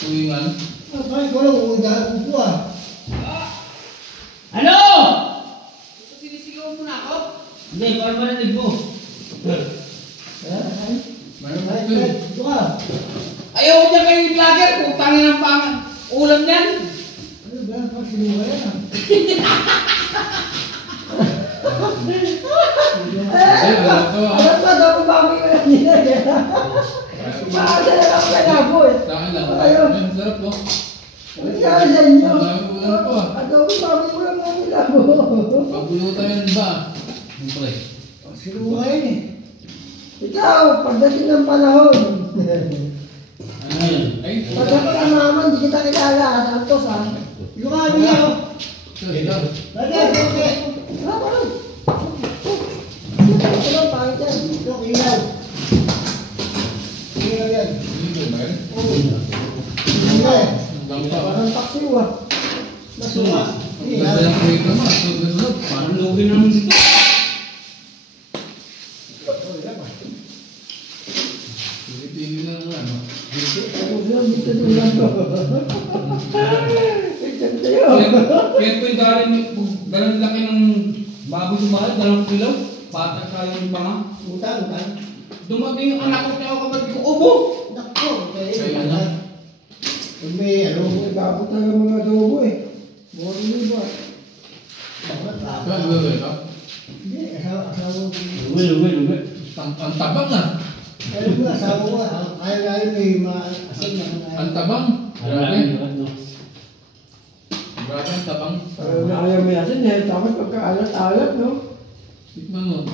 Uwingan. Bakit ko lang upo ah? Ano? Sinisigaw mo na ako? Hindi, paano ba narinig mo? Ito ka. Ayaw ko dyan kayo yung vlogger. Kung tangin ang ulam niyan. Ano ba? Bakit sinuha yan ah? Alam ba? Dapat baboy ko lang nila yan. Maaga na lang nagabo eh. Sa akin lang. Ang sarap po. Ano kaya sa inyo? Ulam po. Dapat baboy ko lang nila po. Pagulutan yun ba? Siyempre. Sinuha yan eh. Ikaw, pagdating ng panahon. Ano yun? Ay, Pagdating ang naman, hindi kita kilala. Santos ah. Yung kami niya oh. ito. Lagay, okay. Wala rin. Ito lang, pangit yan. Ito, ilaw. Ilaw yan. Dito ba yun? Oo. Ilaw yan. Ang dami pa. Parang paksiw ah. Nasuha. Ang ganda ng kuwait naman. Sarap. Parang lugi naman dito. Tingin na naman. Dito lang to. Ganda yun. Kaya po yung galing laki ng baboy sumahal, 2 kilo. Patak kaya yung panga. Utang. Dumating yung anak ko niya ako kapatid ko. Obo! Nako. Kaya ano? Pag may ano, babot talaga mga adobo eh. Mga libo ah. Saan ba ito? Hindi, asawa ko. Lugi. Ang tabang na. Kaya mo, asawa ko. Kaya may maasin na. Ang tabang. Grabe. Ano? Grabe ang tabang. Ayaw may asin eh. Dapat pagkaalat-alat no? Tikman mo.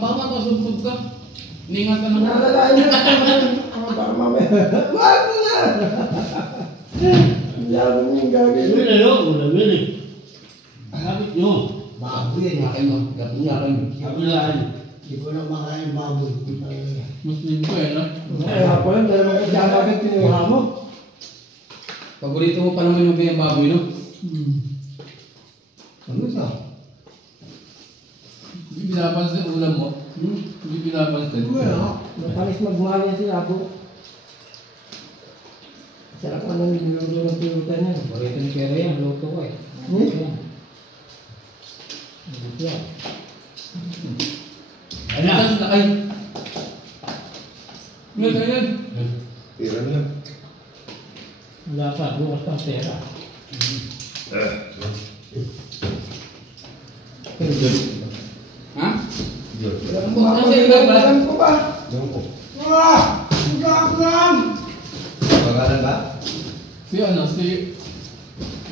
Baka masubsub ka. Ningat ka naman. Nalalayan na. Baka mamaya. Wag mo na! Hindi ako yung gagawin. Lugi na yun, lugi. Kapit nyo. Baboy yan. Akin mo. Gatong nga kayo. Kapilaan. Hindi ko lang makain baboy. Muslim ko eh, no? Kaya pa lang, dahil magkadyan agad kinuha mo. Paborito mo pa naman yung baboy, no? Ano sa? Hindi pinapansin ulam mo. Hindi pinapansin. Matalis magmahal yan sila po. Sarap ka nang niluto ng pilutan niya. Paborito ni Kero yan. Luto ko eh. Yan. Ano? Saan lakay? Yan. Tira na. Wala pa, bukas pa pera. Ha? Diyan. Alam ko ba? Diyan ko. Ang Pangalan ba? Si ano, si...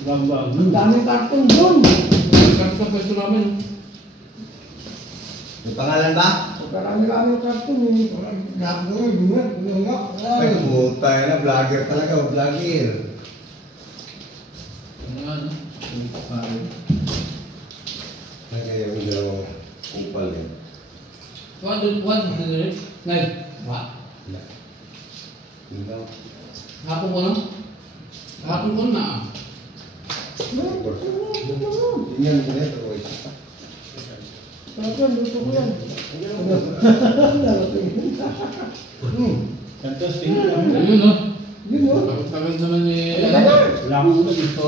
Bambang. daming karton doon. Kami sa pwesto namin. May pangalan ba? Karami-rami karton eh. Ay, kumutay na. Vlogger talaga. Vlogger. Ano nga, no? Pare. Ay, kaya yung dalawang upal eh. Ngay. Wa. Wala. Yun daw. Hapon ko na. Hapon ko na. Tingnan mo na ito. Boy. Karton, luto ko yan. Santos, tingnan. Ayun, no? Yun o. Tagal naman eh. Wala akong ulam dito.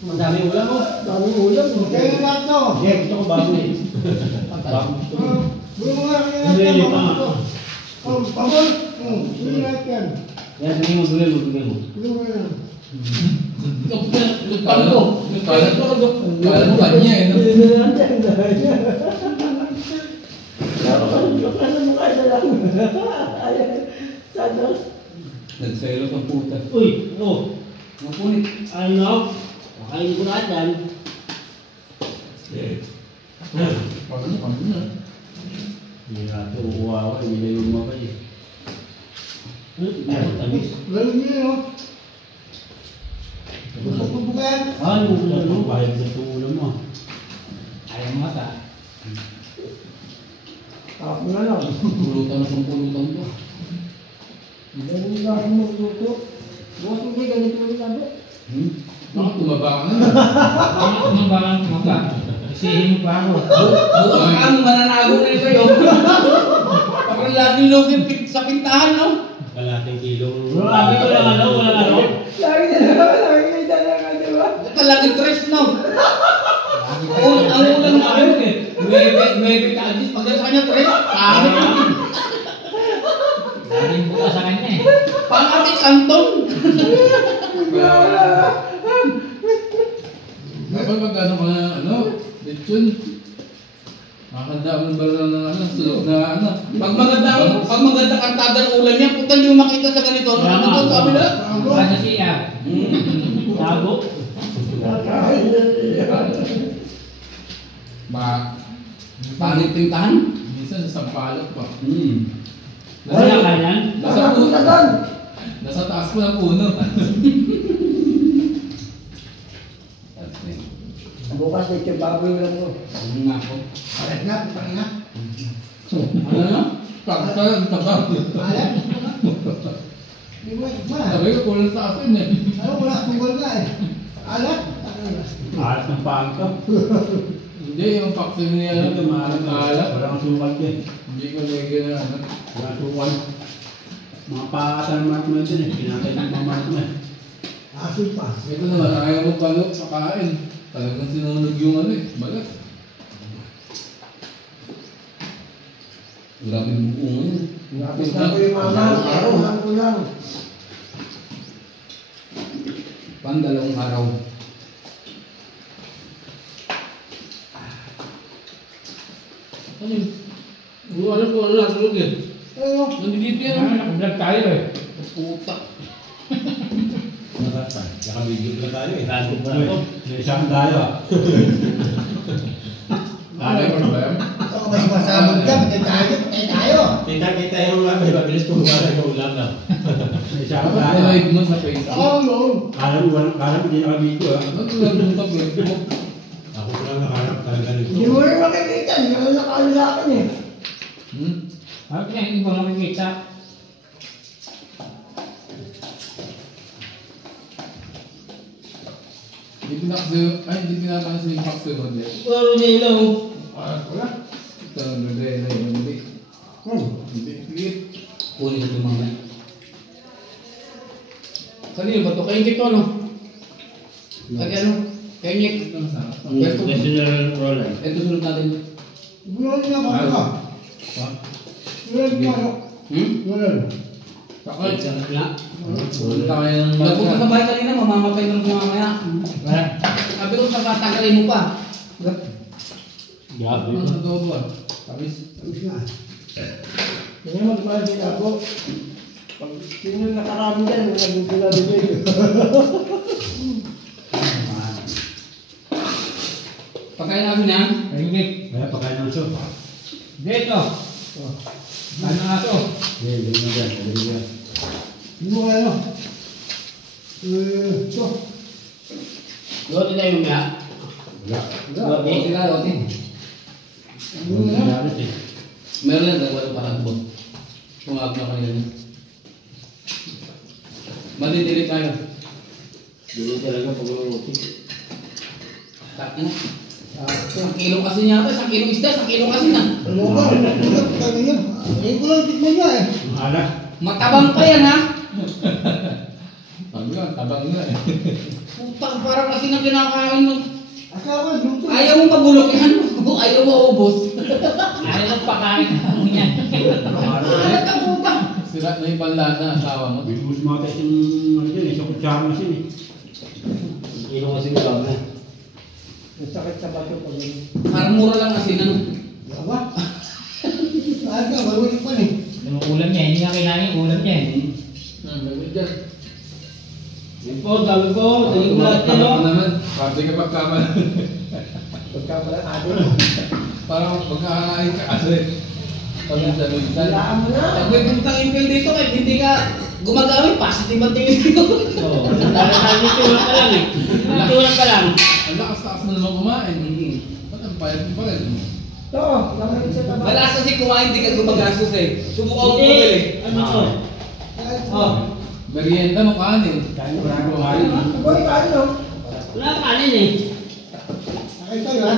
Madami ulam mo. Daming ulam. Kaya nga ito. Hindi, gusto ko bago eh. Bago gusto ko. Bulo mo nga kaya Hindi, natin. pa. Pabol. Bulo lahat yan. Yan, bigyan mo. Bulo mo yan. Kala mo kanya eh, no? Nagselos ang puta. Uy, oh. Mapunit. Ano? Makainin ko na yan. Paano na? Hindi na ito, uwawa. Hindi na yung mabay eh. Ano? Tignan ko, tamis. Lalo niyo yun. Gusto ko bukan. Ah, yung ulam mo. Bayad sa itong ulam mo. Ayaw mata. Ako na lang. Pulutan na pulutan ko. Ganun lang mo luto. Bukas mo kayo ganito ulit sabi. Bakit tumaba ka na? Ano kumambangan kumaka? Isihin mo pa ako. Bukas ka, mananago na yun sa'yo. Parang laging lugi sa pintahan, no? Kalating kilong... Grabe ko lang ano, walang ano. Lagi na naman, lagi may dalaga, di ba? Ito laging tres, no? Ang ulam namin, maybe ka-adjust. Pag sa kanya tres, pangit. Laging buka sa kanya eh. Pang-atik Anton. Dapat magkano ka na, ano, lechon. Makakanda mo ng bala ng ano, sulok na ano. Pag maganda kantada ng ulam niya, puta niyo makita sa ganito. Ano Tama. ito sa kabila? Buka siya. Tago. Pangit pintahan? Minsan sa sampalok pa. Wala ka yan. Nasa puno. Nasa taas ko ng puno. Bukas may baboy lang mo. Ano nga po? Paret nga, paret nga. Ano na? Pagkasal, tabang. Alam? Hindi mo ikma. Sabi ko, kulang sa akin eh. Ano, wala tungkol ka eh. Alam? Alat ng paan ka. Hindi, yung vaccine niya, Ito, maalat na maalat. Walang sukal yan. Hindi ko lagyan na ano. Walang sukal. Mga paatan ng mga dyan eh. Pinatay ng mga mga Asul pa. Ito naman, ayaw mo balot sa kain. Talagang sinunog yung ano eh, balat. Grabe yung buong yun. Lapis na ko yung mama. Araw ko lang. Pandalawang araw. Ano yun? Hindi ko alam kung ano natulog eh. Ano? Nandito yan. Nakablog tayo eh. Puta. nakatan. Naka-video pala tayo eh. Tago pa ako. Naisang tayo ah. Ano ba yan? Ako may masabog ka. Tayo. Kita yung may mabilis kung wala yung ulam na. Naisang Dapat tayo. nilive mo sa Facebook. Ako noon. Alam mo hindi naka-video ah. Ano tulad mo sa Facebook? Ako ko lang nakaharap talaga nito. Hindi mo rin makikita. Hindi mo nakalilakan eh. Ano kaya hindi ko nakikita? Hindi pinakasyo, ay hindi pinapansin yung pakso mo din. Puro niya ilaw. Wala. Ito, hindi. Hindi, sige. Kunin ko mamaya. Kanino ba ito? Kaya hindi ito ano? Kaya ano? Kaya niya. Ito masarap. National Roland. Ito sunod natin. Bulan nga ba ka? Ha? Bulan nga ba? Bulan. Sakot. Sarap nga. Punta kayo ng Nagpunta sa bata. bahay kanina, mamamatay na rin mamaya. Wala. Sabi ko, tatagalin mo pa. Grabe. Ano sa dobo ah? Tapos, Tapos nga. Hindi mo magmahal din ako. Pag sino nakarami dyan, wala din sila din. Pagkain namin na. Ringit. Kaya pagkain ng so. Dito. Ano nga to? Hindi mo dyan. Hindi mo dyan. Hindi mo ano. Ito. Lote tayo mga. Wala. Lote. Otin ka, otin. Ano na? Wala eh. Meron lang, dalawa parang bot. Tumawag na kanila niya. Matitili tayo. Dito talaga pag lote. Takin na. Isang kilo kasi niya ito, isang kilo isda, isang kilo kasi na. Ano ba? Ano ba? Ngayon ko lang tikman niya eh. Mahala. Matabang pa yan ha. sabi nga, tabang nga eh. Putang parang kasi na kinakain mo. Asawa, luto. Ayaw mo pabulok yan. Ayaw mo ubos. Ayaw ng pakain mo yan. Ano ka puta? Sira na yung panlasa, asawa mo. Binuhos mo tayo yung ano dyan eh. Sa kutsara mo sin eh. Ino kasi ulam na. Ang sakit sa bato pag ano. Parang mura lang kasi na. Yawa. Saan ka? Malulit pa eh. Yung ulam niya, hindi nga kailangan yung ulam niya eh. Gawin dyan. Yan po, dami po. Daling lahat yan Tama o. ka naman. Pati ka pagkaman. Pagka pala ado. Parang magkakakain ka kasi. Pag minsan. Walaan mo na. Pag may puntang impel dito, kahit hindi ka gumagamit, positive ang tingin dito. Oo. Dahil tulak ka lang eh. Tulak ka lang. Ang lakas-lakas mo naman kumain. Ba't ang payat mo pa rin? Ito, lamay sa taba. Malas kasi kumain, hindi ka gumagastos eh. Subukan mo bumili. Ano to? Oh. Merienda mo kanin. Kain mo na kumain. Boy, kaano? Wala kanin eh. Nakita yun ha?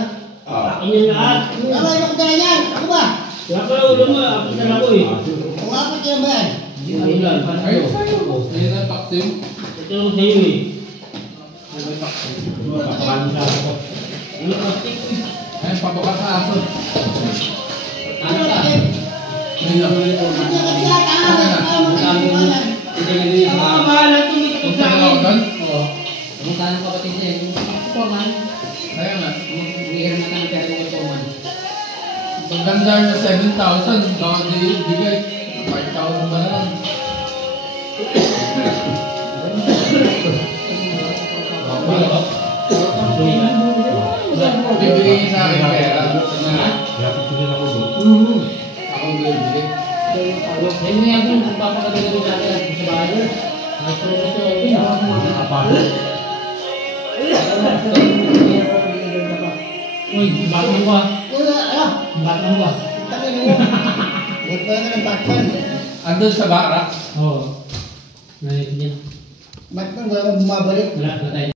Kain yung lahat. Aray, ako na yan! Ako ba? Kaya pala ulo mo, apat na ako eh. Umapit yan ba yan? Hindi na ulan. Ayun sa'yo. Ayun ang paktim. Ito lang sa'yo eh. Kapakanin sa ako. Ano plastic? Ayun, papakat sa aso. Ano ka? Ayun lang. Ah, mahal ang tumitikot Kung sa saan ako akin. doon? Oo. Kamukha ng kapatid niya. Yung Foreman. Kaya nga. Bigyan natin ang pera ng Foreman. Maganda na 7,000. Baka di bigay. 5,000 ba na lang? Bibigay niya sa akin pera. Yakap ko din ako doon. Ako bibigay. Ayun mo yan kung papakagano sa akin sa bahay. Ay, pero gusto ko yun. Kapag. Uy, bakit mo ba? Bakit mo ba? Huwag pa nga ng Batman. Andun sa barak. Oo. Nalito niya. Batman, wala kang bumabalik. Wala tayo